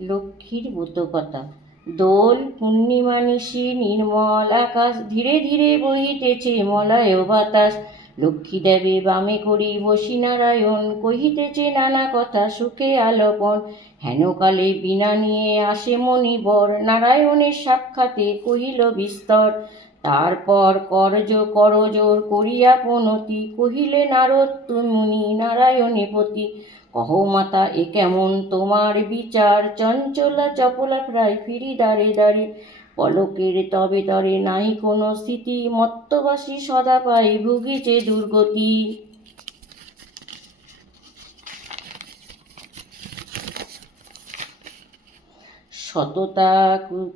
লক্ষ্মীর ব্রতকথা দোল পূর্ণিমা নিশি নির্মল আকাশ ধীরে ধীরে বহিতেছে মলয় বাতাস। লক্ষ্মী দেবে বামে করি বসি নারায়ণ, কহিতেছে নানা কথা সুখে আলোপন। হেনকালে বিনা নিয়ে আসে মণিবর, নারায়ণের সাক্ষাতে কহিল বিস্তর। তারপর করজ করজোর করিয়া পনতি কহিলে নারদ, মুনি, নারায়ণী পতি কহ মাতা, এ কেমন তোমার বিচার? চঞ্চলা চপলা প্রায় ফিরি দাঁড়ে দাঁড়ে পলকের তবে তরে নাই কোনো স্থিতি মত্তবাসী সদা পাই ভুগিছে দুর্গতি। সততা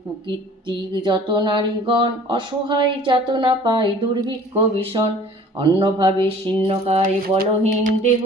কুকীর্তি, যত নারীগণ অসহায় যাতনা পায় দুর্ভিক্ষ ভীষণ অন্যভাবে শীর্ণকায় বলহীন দেহ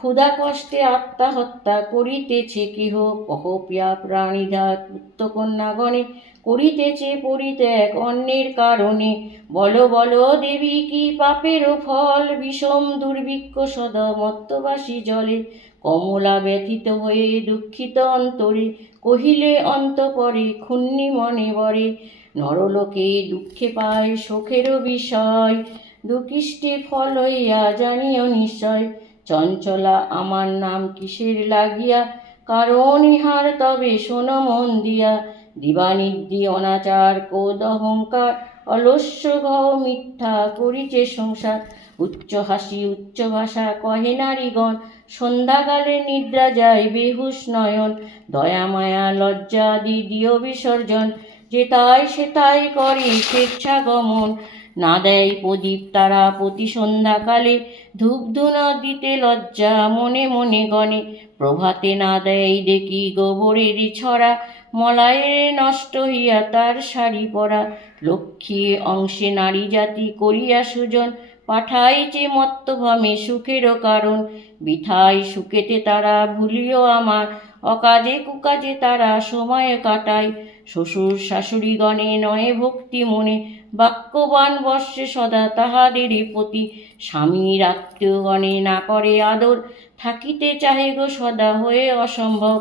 ক্ষুধা কষ্টে আত্মহত্যা করিতেছে কেহ কহপিয়া প্রাণীধা পুত্রকন্যাগণে। করিতেছে পরিত্যাগ অন্যের কারণে। বল বল, দেবী, কি পাপেরও ফল? বিষম দুর্ভিক্ষ সদা মত্তবাসী জলে। কমলা ব্যথিত হয়ে দুঃখিত অন্তরে। কহিলে, অন্তপরে ক্ষুণ্ণি মনে বরে, নরলোকে দুঃখে পায় শোকেরও বিষয়। দুঃখিষ্টে ফল হইয়া জানিও নিশ্চয়। চঞ্চলা, আমার নাম কিসের লাগিয়া? কারণ ইহার তবে শোনো মন দিয়া। দিবানিদ্রি অনাচার কোদ অহংকার, অলস্য ঘ মিথ্যা করিছে সংসার। উচ্চ হাসি, উচ্চ ভাষা কহে নারীগণ, সন্ধ্যাকালে নিদ্রা যায় বেহুশ নয়ন। দয়া, মায়া, লজ্জা আদি দিও বিসর্জন। যে তাই সে তাই করে স্বেচ্ছাগমন। না দেয় প্রদীপ তারা প্রতি সন্ধ্যাকালে। ধূপ ধুনা দিতে লজ্জা মনে মনে গণে প্রভাতে না দেয় দেখি গোবরের ছড়া। মলায়ের নষ্ট হইয়া তার শাড়ি পরা, লক্ষ্মী অংশে নারী জাতি করিয়া সুজন। পাঠাইছে মত্তভমে সুখেরও কারণ, বিথায় সুখেতে তারা ভুলিও আমার। অকাজে কুকাজে তারা সময় কাটায়, শ্বশুর শাশুড়িগণে নয় ভক্তি মনে। বাক্যবান বর্ষে সদা তাহাদের প্রতি স্বামীর আত্মীয়গণে না করে আদর, থাকিতে চাহে গো সদা হয়ে অসম্ভব।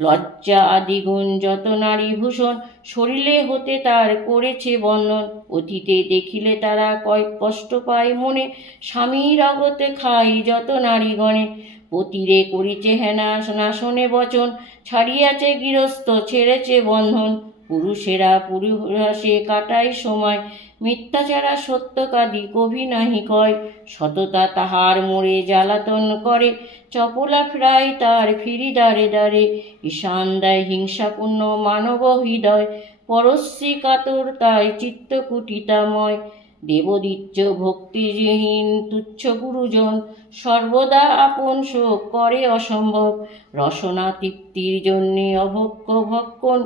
লজ্জা আদি গুণ যত নারী ভূষণ শরীরে হতে তার করেছে বন্ধন অতীতে দেখিলে তারা কয়েক কষ্ট পায় মনে, স্বামীর অগতে খাই যত নারীগণে। পতিরে করিছে হেনা নাশনে বচন, ছাড়িয়াছে গৃহস্থ, ছেড়েছে বন্ধন। পুরুষেরা পুরুষে কাটায় সময়। মিথ্যাচারা সত্য কাদি কভি নাহি কয়। সততা তাহার মোড়ে জ্বালাতন করে। চপলা ফ্রাই তার ফিরি দাঁড়ে দাঁড়ে ঈশান দেয় হিংসাপূর্ণ মানব হৃদয়। পরশ্রী কাতর তাই চিত্তকুটিতাময় দেবদিচ্য ভক্তিহীন তুচ্ছ গুরুজন। সর্বদা আপন শোক করে অসম্ভব। রসনা তৃপ্তির জন্যে অভক্ষ ভক্ষণ।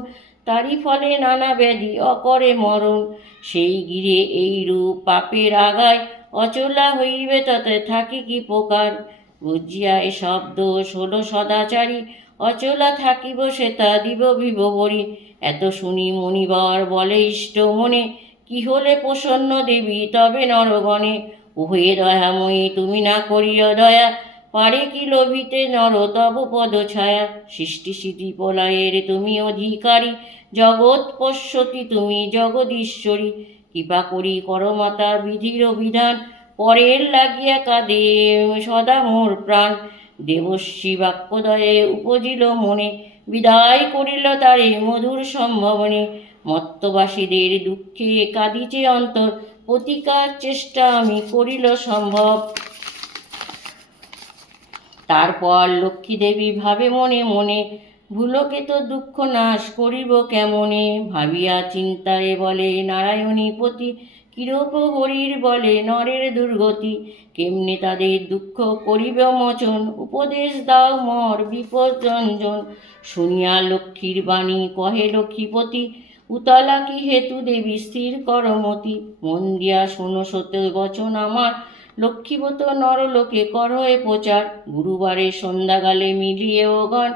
তারই ফলে নানা ব্যাধি, অকরে মরণ। সেই গিরে এই রূপ পাপের আগায় অচলা হইবে তাতে থাকে কি প্রকার? বুঝিয়া শব্দ ষোলো সদাচারী, অচলা থাকিব সে তা দিব বিবরি এত শুনি মণিবর বলে ইষ্ট মনে, কি হলে প্রসন্ন দেবী তবে নরগণে? ওহে দয়াময়ী, তুমি না করিও দয়া পারে কি লোভিতে নর, তব পদ ছায়া। সৃষ্টি পলয়ের তুমি অধিকারী, জগৎ পশ্যতি তুমি জগদীশ্বরী। কৃপা করি করমাতা বিধির বিধান পরের লাগিয়া কাঁদে সদা মোর প্রাণ। দেবশ্রী বাক্যদয়ে উপজিল মনে, বিদায় করিল তারে মধুর সম্ভাবনে। মত্তবাসীদের দুঃখে কাঁদিছে অন্তর, প্রতিকার চেষ্টা আমি করিল সম্ভব। তারপর লক্ষ্মী দেবী ভাবে মনে মনে, ভুলোকে তো দুঃখ নাশ করিব কেমনে? ভাবিয়া চিন্তারে বলে, নারায়ণী পতি, কিরূপ হরির বলে নরের দুর্গতি? কেমনে তাদের দুঃখ করিব মোচন? উপদেশ দাও মর বিপদরঞ্জন শুনিয়া লক্ষ্মীর বাণী কহে লক্ষ্মীপতি, উতলা কি হেতু দেবী স্থির করমতি? মন দিয়া শোনো সত্য বচন আমার লক্ষ্মীবত নরলোকে কর হয়ে প্রচার। গুরুবারে সন্ধ্যাকালে মিলিয়ে ওগণ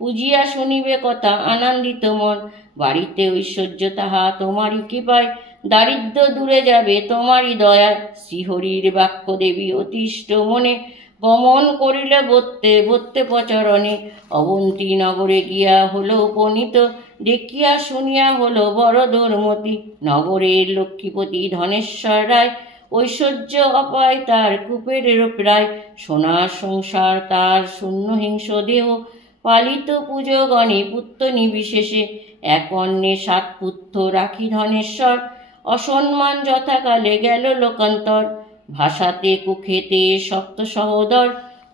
পুজিয়া শুনিবে কথা আনন্দিত মন। বাড়িতে ঐশ্বর্য তাহা তোমারই কৃপায়। দারিদ্র দূরে যাবে তোমারই দয়া শ্রীহরির বাক্য দেবী অতিষ্ঠ মনে। গমন করিলে বত্তে বত্তে প্রচরণে। অবন্তী নগরে গিয়া হলো উপনীত। দেখিয়া শুনিয়া হলো বড় দুর্মতি। নগরের লক্ষ্মীপতি ধনেশ্বর রায় ঐশ্বর্য অপায় তার কূপের প্রায় সোনার সংসার, তার শূন্য হিংস দেহ। পালিত পুজো গণে পুত্র নিবিশেষে এক অন্যে সাত পুত্র রাখি ধনেশ্বর। অসম্মান যথাকালে গেল লোকান্তর। ভাষাতে, কুখেতে সপ্ত সহোদর।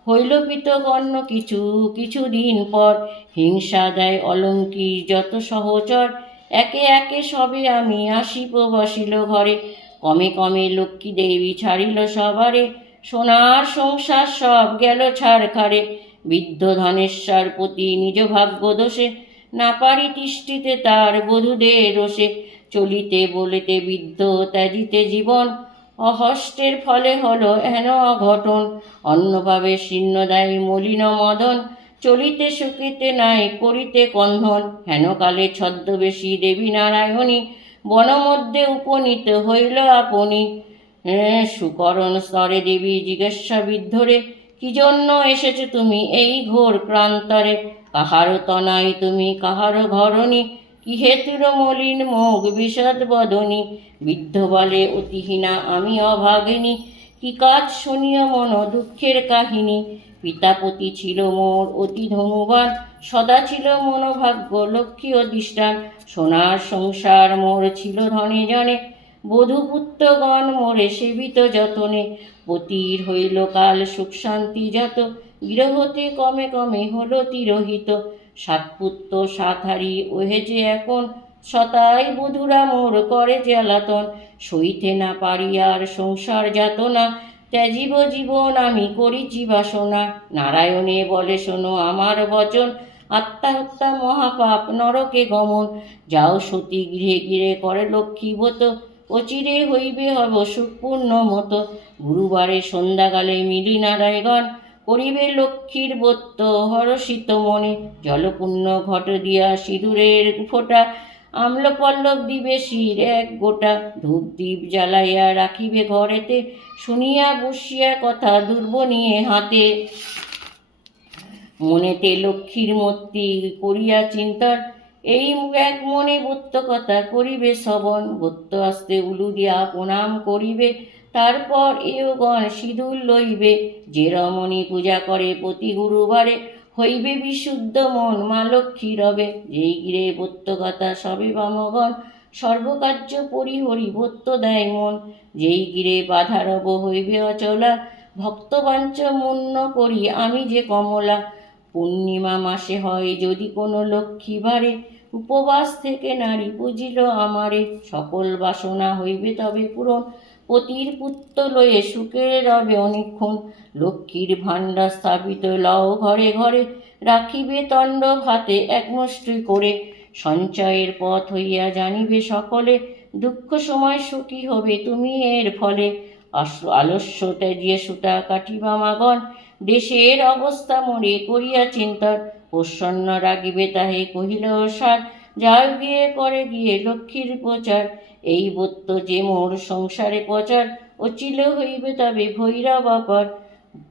হইল গণ্য কিছু, কিছুদিন পর হিংসা দেয় অলঙ্কি যত সহচর। একে একে সবে আমি আসিব বসিল ঘরে। কমে কমে লক্ষ্মী দেবী ছাড়িল সবারে, সোনার সংসার সব গেল ছাড়খারে বৃদ্ধ ধনেশ্বর প্রতি নিজ ভাগ্য দোষে, না পারি তিষ্ঠিতে তার বধূদের রোষে। চলিতে বলিতে বৃদ্ধ ত্যাজিতে জীবন, অহষ্টের ফলে হলো হেন অঘটন। অন্যভাবে শীর্ণদায়ী মলিন মদন, চলিতে শুকিতে নাই করিতে কন্ধন। হেনকালে ছদ্মবেশী দেবী নারায়ণী বনমধ্যে উপনীত হইল আপনি। সুকরণ স্তরে দেবী জিজ্ঞাসা বিদ্ধরে, কি জন্য এসেছ তুমি এই ঘোর প্রান্তরে কাহারও তনাই তুমি কাহারও ঘরণী? কি হেতুর মলিন মুখ বিষদ বদনী? বৃদ্ধ বলে অতিহীনা আমি অভাগিনী। কি কাজ শুনিও মন দুঃখের কাহিনী? পিতাপতি ছিল মোর অতি ধনুবান, সদা ছিল মনোভাগ্য, লক্ষ্মী অধিষ্ঠান। সোনার সংসার মোর ছিল ধনে জনে, বধূপুত্রগণ মোরে সেবিত যতনে। পতির হইল কাল সুখ শান্তি যত গৃহতে কমে কমে হলো তিরোহিত। সাত পুত্র, সাত হারি ওহে যে এখন সতাই বধুরা মোর করে জ্বালাতন। সইতে না পারি আর সংসার যাতনা ত্যাজিব জীবন আমি করিছি বাসনা। নারায়ণে বলে শোনো আমার বচন আত্মহত্যা মহাপাপ নরকে গমন। যাও সতী গৃহে গৃহে করে লক্ষ্মী লক্ষ্মীবত অচিরে হইবে হব সুপূর্ণ মতো। গুরুবারে সন্ধ্যাকালে মিলি নারায়গণ করিবে লক্ষ্মীর বত্ত হরষিত মনে। জলপূর্ণ ঘট দিয়া সিঁদুরের ফোঁটা আম্লপল্লব দিবে শির এক গোটা ধূপ দ্বীপ জ্বালাইয়া রাখিবে ঘরেতে, শুনিয়া বসিয়া কথা দুর্ব নিয়ে হাতে। মনেতে লক্ষ্মীর মূর্তি করিয়া চিন্তার, এই এক মনে বত্য কথা করিবে শ্রবণ বত্য আসতে উলু দিয়া প্রণাম করিবে, তারপর এও গণ সিঁদুর লইবে। যে রমণী পূজা করে প্রতি গুরুবারে হইবে বিশুদ্ধ মন, মা লক্ষ্মী রবে। যেই গিরে বত্যগতা সবে বামগণ, সর্বকার্য পরিহরি বত্য দেয় মন। যেই গিরে বাধা রব হইবে অচলা ভক্তবাঞ্চ মুন্ন করি আমি যে কমলা। পূর্ণিমা মাসে হয় যদি কোনো লক্ষ্মী বারে, উপবাস থেকে নারী পুজিল আমারে। সকল বাসনা হইবে তবে পূরণ। পতির পুত্র লয়ে সুখে রবে অনেকক্ষণ লক্ষ্মীর ভাণ্ডার স্থাপিত লও ঘরে ঘরে রাখিবে তণ্ড ভাতে একমুষ্টি করে। সঞ্চয়ের পথ হইয়া জানিবে সকলে, দুঃখ সময় সুখী হবে তুমি এর ফলে। আলস্য ত্যাজিয়ে সুতা কাটিবা মাগন, দেশের অবস্থা মনে করিয়া চিন্তার। প্রসন্ন রাগিবে তাহে কহিল সার যাও গিয়ে করে গিয়ে লক্ষ্মীর প্রচার, এই বত্য যে মোর সংসারে প্রচার, অচিল হইবে তবে ভৈরা অপর।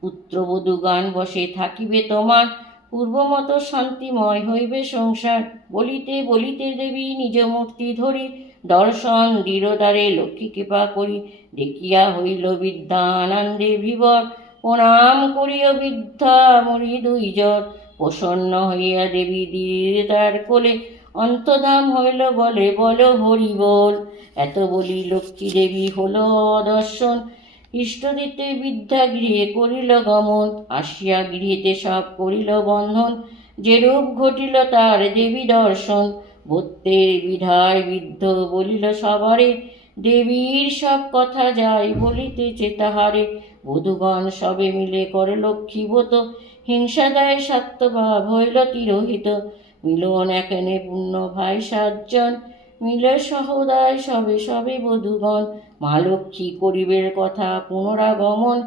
পুত্রবধূ গান বসে থাকিবে তোমার, পূর্বমত শান্তিময় হইবে সংসার। বলিতে বলিতে দেবী নিজ মূর্তি ধরি, দর্শন দৃঢ়তারে লক্ষ্মী কৃপা করি। দেখিয়া হইল বিদ্যা আনন্দে বিবর, প্রণাম করিও বিদ্যা মরি দুই জ্বর। প্রসন্ন হইয়া দেবী দিয়ে কোলে অন্তধাম হইল বলে বল হরি বল এত বলি লক্ষ্মী দেবী হলো দর্শন। ইষ্টদিতে বিদ্যা গৃহে করিল গমন, আসিয়া গৃহেতে সব করিল বন্ধন। যেরূপ ঘটিল তার দেবী দর্শন ভূতের বিধায় বিদ্ধ বলিল সবারে, দেবীর সব কথা যাই বলিতেছে তাহারে। বধূগণ সবে মিলে করে লক্ষ্মীবত হিংসাদায় সত্যভাব হইল তিরোহিত। মিলন এখানে পূর্ণ ভাই সাতজন। মিলে সহদায় সবে সবে বধূগণ। মা লক্ষ্মী করিবের কথা পুনরাগমন।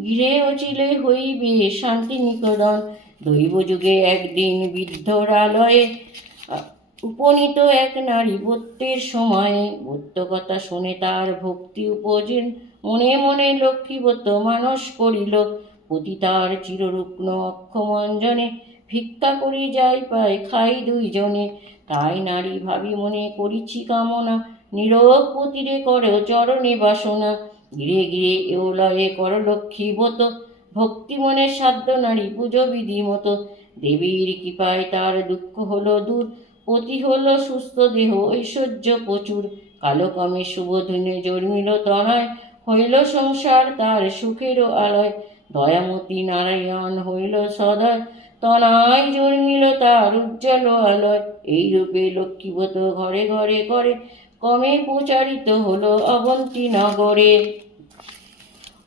গৃহে অচিলে হইবে শান্তি নিকেতন। দৈব যুগে একদিন বৃদ্ধরালয়ে উপনীত এক নারী বত্যের সময়ে। বত্য কথা শুনে তার ভক্তি উপজিন। মনে মনে লক্ষ্মীবত মানস করিল। পতিতার চিররুগ্ন অক্ষমঞ্জনে ভিক্ষা করি যাই পায় খাই দুইজনে। তাই নারী ভাবি মনে করিছি কামনা। নীরব পতিরে করো চরণে বাসনা। গিরে গিরে এওলয়ে কর লক্ষ্মী বত ভক্তি মনে সাধ্য নারী পুজো বিধি মতো। দেবীর কৃপায় তার দুঃখ হলো দূর। পতি হলো সুস্থ দেহ, ঐশ্বর্য প্রচুর। কালো কমে জন্মিল তনয়। হইল সংসার তার সুখেরও আলয়। দয়ামতী নারায়ণ হইল সদয়। তনয় জন্মিল তার উজ্জ্বল আলয়। এইরূপে লক্ষ্মীবত ঘরে ঘরে করে কমে প্রচারিত হলো অবন্তী নগরে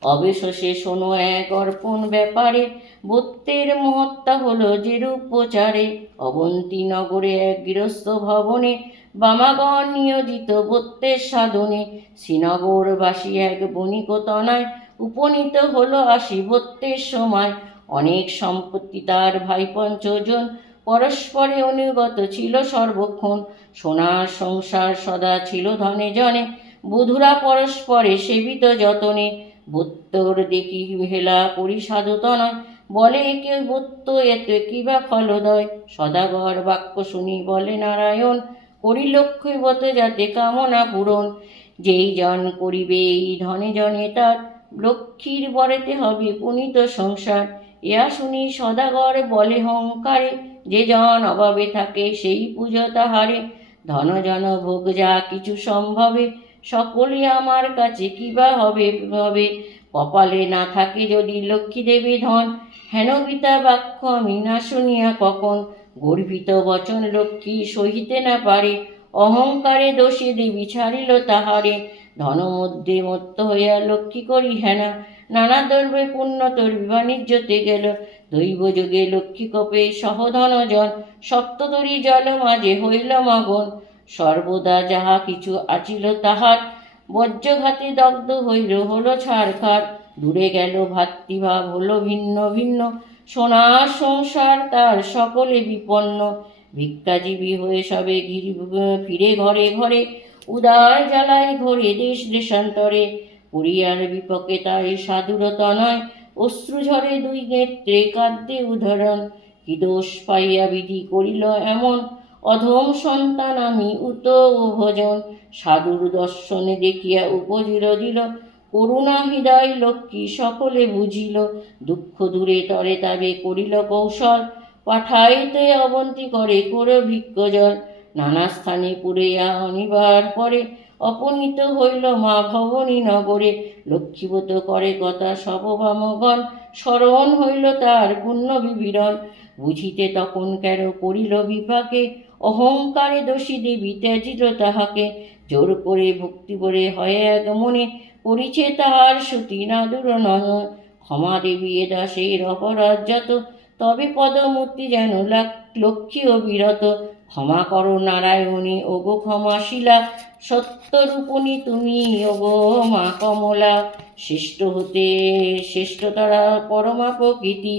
অবশেষে শোনো এক অর্পণ ব্যাপারে বত্তের মহত্তা হলো যেরূপ প্রচারে। অবন্তী নগরে এক গৃহস্থ ভবনে বামাগণ নিয়োজিত বত্তের সাধনে, শ্রীনগরবাসী এক বণিক তনয় উপনীত হলো আসি বত্তের সময়। অনেক সম্পত্তি তার ভাই পঞ্চজন পরস্পরে অনুগত ছিল সর্বক্ষণ। সোনার সংসার সদা ছিল ধনে জনে, বধুরা পরস্পরে সেবিত যতনে। বত্তর দেখি হেলা করি সাধুতনয় বলে কেউ বত্ত এতে কিবা ফলদয় সদাগর বাক্য শুনি বলে নারায়ণ, করি লক্ষ্মীবত যাতে কামনা পূরণ। যেই জন করিবে এই ধনে জনে তার, লক্ষ্মীর বরেতে হবে পুনিত সংসার। ইয়া শুনি সদাগর বলে হংকারে, যে জন অভাবে থাকে সেই পুজো তাহারে। ধনজন ভোগ যা কিছু সম্ভবে, সকলে আমার কাছে কিবা হবে হবে কপালে না থাকে যদি লক্ষ্মী দেবী ধন, হেন গীতা বাক্য আমি না শুনিয়া কখন? গর্বিত বচন লক্ষ্মী সহিতে না পারে, অহংকারে দোষে দেবী ছাড়িল তাহারে। ধন মধ্যে মত্ত হইয়া লক্ষ্মী করি হেনা। নানা দ্রব্যে পুণ্য তোর বাণিজ্যতে গেল। দৈব যুগে লক্ষ্মী কপে সহধনজন সপ্ততরী জল মাঝে হইল মগন। সর্বদা যাহা কিছু আছিল তাহার। বজ্রঘাতে দগ্ধ হইল হলো ছাড়খাড় দূরে গেল ভাতৃভাব, হলো ভিন্ন ভিন্ন। সোনার সংসার তার সকলে বিপন্ন। ভিক্ষাজীবী হয়ে সবে ঘিরি ফিরে ঘরে ঘরে উদার জ্বালায় ঘরে দেশ দেশান্তরে। পরিয়ার বিপকে তাই সাধুরতা নয়, অশ্রু ঝরে দুই নেত্রে কাঁদতে উদাহরণ কি দোষ পাইয়া বিধি করিল এমন, অধম সন্তান আমি উত ও ভজন। সাধুর দর্শনে দেখিয়া উপজিল দিল, করুণা হৃদয় লক্ষ্মী সকলে বুঝিল, দুঃখ দূরে তরে তবে করিল কৌশল। পাঠাইতে অবন্তি করে করে ভিক্ষজল। নানা স্থানে পুড়িয়া অনিবার পরে অপনীত হইল মা ভবনী নগরে। লক্ষ্মীবত করে কথা সববামগণ স্মরণ হইল তার পুণ্য বিবরণ। বুঝিতে তখন কেন করিল বিপাকে, অহংকারে দোষী দেবী ত্যাজিল তাহাকে। জোর করে ভক্তি করে হয় এক মনে, করিছে তাহার সতী নাদুর নয়। ক্ষমা দেবী এ দাসের অপরাধ যত, তবে পদমূর্তি যেন লাক- লক্ষ্মী ও বিরত। ক্ষমা করো নারায়ণী, ওগো ক্ষমাশীলা, সত্যরূপণী তুমি, ওগো মা কমলা। শ্রেষ্ঠ হতে শ্রেষ্ঠতারা পরমা প্রকৃতি,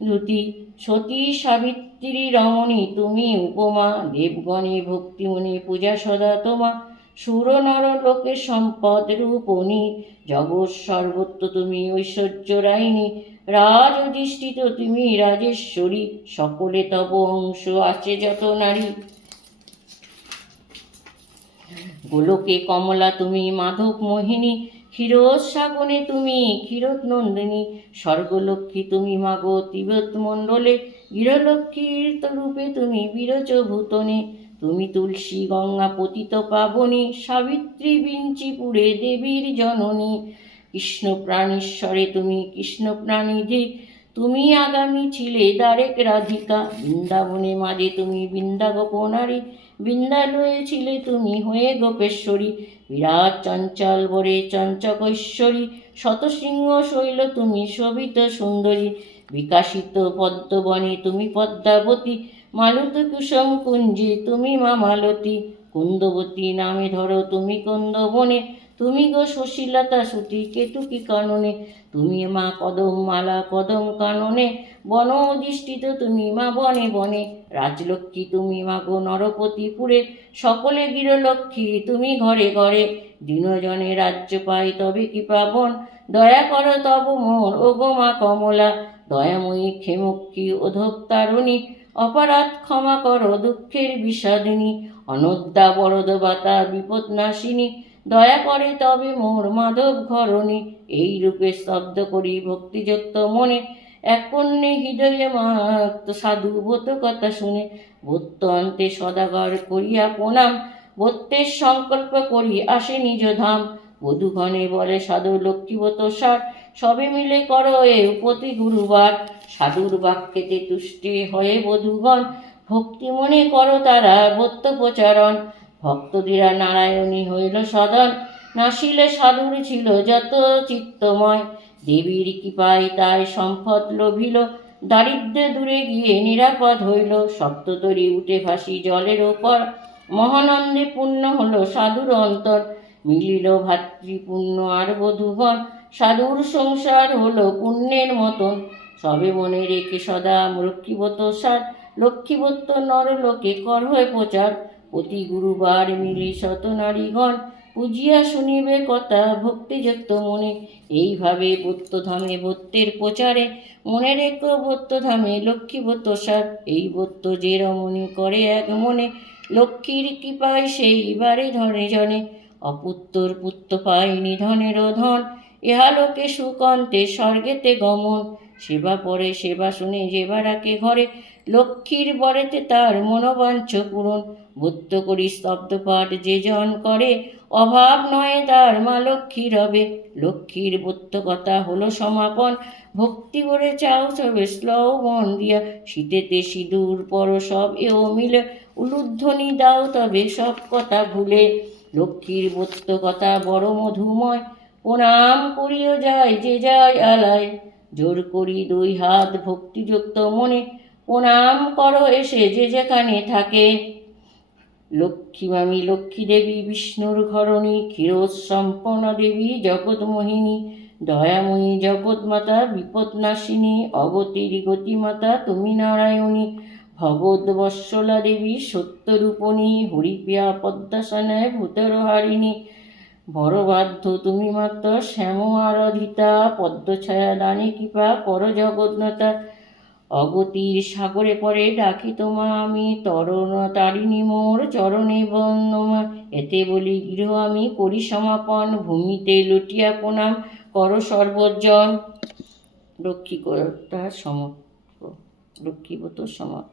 ধুতি, সতী সাবিত্রী রমণী তুমি উপমা, দেবগণে ভক্তিমণি পূজা সদা তোমা। সুর নর লোকে সম্পদ রূপণী, জগৎ সর্বত্র তুমি ঐশ্বর্য রাইনী রাজ অধিষ্ঠিত তুমি রাজেশ্বরী, সকলে তব অংশ আছে যত নারী। গোলকে কমলা তুমি মাধব মোহিনী ক্ষীরোদ সাগনে তুমি ক্ষীরোদ নন্দিনী স্বর্গলক্ষ্মী তুমি মাগো তিব্বত মণ্ডলে গৃহলক্ষ্মীর রূপে তুমি বিরচ ভূতনে তুমি তুলসী গঙ্গা পতিত পাবনী, সাবিত্রী বিঞ্চিপুরে দেবীর জননী। কৃষ্ণ প্রাণীশ্বরে তুমি, কৃষ্ণ প্রাণীধি তুমি আগামী ছিলে দ্বারেক রাধিকা। বৃন্দাবনে মাঝে তুমি বৃন্দা গোপনারী বৃন্দালয়ে ছিলে তুমি হয়ে গোপেশ্বরী। বিরাট চঞ্চল বরে চঞ্চকৈশ্বরী শতসিংহ শৈল তুমি শোভিত সুন্দরী। বিকাশিত পদ্মবনে তুমি পদ্মাবতী, মালুত কুসুম কুঞ্জে তুমি মা মালতী কুন্দবতী নামে ধরো তুমি কুন্দবনে তুমি গো সুশীলতা সুতি, কেতুকি কাননে। তুমি মা কদম মালা কদম কাননে, বন অধিষ্ঠিত তুমি মা বনে বনে। রাজলক্ষ্মী তুমি মা গো নরপতিপুরে, সকলে গৃহলক্ষ্মী তুমি ঘরে ঘরে। দিনজনে রাজ্য পাই তবে কি পাবন? দয়া কর তব মোর, ও গো মা কমলা। দয়াময়ী ক্ষেমক্ষী অধোক্তারণী অপরাধ ক্ষমা কর দুঃখের বিষাদিনী। অনদ্যা বরদবাতা বিপদ নাশিনী দয়া করে তবে মোর মাধব ঘরণে এই রূপে স্তব্ধ করি ভক্তিযুক্ত মনে। এক কন্যে হৃদয়ে মাত সাধু ব্রত কথা শুনে বত্ত অন্তে সদাগর করিয়া প্রণাম। বত্তের সংকল্প করি আসে নিজ ধাম। বধূগণে বলে, সাধু লক্ষ্মীবত সার, সবে মিলে করো এ প্রতি গুরুবার। সাধুর বাক্যেতে তুষ্টি হয়ে বধূগণ, ভক্তি মনে করো তারা বত্য প্রচারণ। ভক্তদিরা নারায়ণী হইল সদন। নাসিলে সাধুর ছিল যত চিত্তময়। দেবীর কৃপায় তাই সম্পদ লোভিল। দারিদ্র্য দূরে গিয়ে নিরাপদ হইল। সপ্ততরী উঠে ভাসি জলের ওপর মহানন্দে পূর্ণ হল সাধুর অন্তর। মিলিল ভাতৃপুণ্য আর বধূগণ সাধুর সংসার হলো পুণ্যের মতন। সবে মনে রেখে সদা লক্ষ্মীবত সার। লক্ষ্মীবত্ত নরলোকে কর হয়ে প্রচার। প্রতি গুরুবার মিলি শত নারীগণ পুজিয়া শুনিবে কথা, ভক্তিযুক্ত মনে। এইভাবে বৌদ্ধধামে বত্তের প্রচারে মনে রেখো বৌদ্ধধামে লক্ষ্মীবত সার। এই বত্ত যে রমণী করে এক মনে, লক্ষ্মীর কৃপায় সেইবারে ধনে জনে। অপুত্তর পুত্র পায় নিধনের ধন ইহা লোকে সুকন্তে স্বর্গেতে গমন। সেবা পরে সেবা শুনে যেবা রাখে ঘরে, লক্ষ্মীর বরেতে তার মনোবাঞ্ছ পূরণ। বুদ্ধ করি স্তব্ধ পাঠ যে জন করে, অভাব নয় তার মা লক্ষ্মীর হবে। লক্ষ্মীর কথা হলো সমাপন। ভক্তি করে চাও সবে শ্লও মন দিয়া। শীতেতে সিঁদুর, পর সব এও মিলে। উলুধ্বনি দাও তবে সব কথা ভুলে। লক্ষ্মীর কথা বড় মধুময়। প্রণাম করিও যায় যে যায় আলায়। জোর করি দুই হাত ভক্তিযুক্ত মনে। প্রণাম করো এসে যে যেখানে থাকে। লক্ষ্মী মামি, লক্ষ্মী দেবী, বিষ্ণুর ঘরণী ক্ষীরোদ সম্পন্ন দেবী, জগৎমোহিনী, দয়াময়ী, জগৎমাতা, বিপদনাশিনী অগতির গতিমাতা তুমি নারায়ণী ভগবৎবৎসলা দেবী, সত্যরূপণী, হরিপ্রিয়া পদ্মাসনায় ভূতরহারিণী বড় বাধ্য তুমি মাত্র শ্যাম আরাধিতা, পদ্মছায়া দানে কৃপা পর জগন্নাথা অগতির সাগরে পরে ডাকি তোমা আমি, তরণ তারিণী মোর চরণে বন্দমা এতে বলি, গৃহ আমি করি সমাপন, ভূমিতে লুটিয়া প্রণাম, কর সর্বজন লক্ষ্মী কর্তা সম রক্ষীবত সমাপ্ত।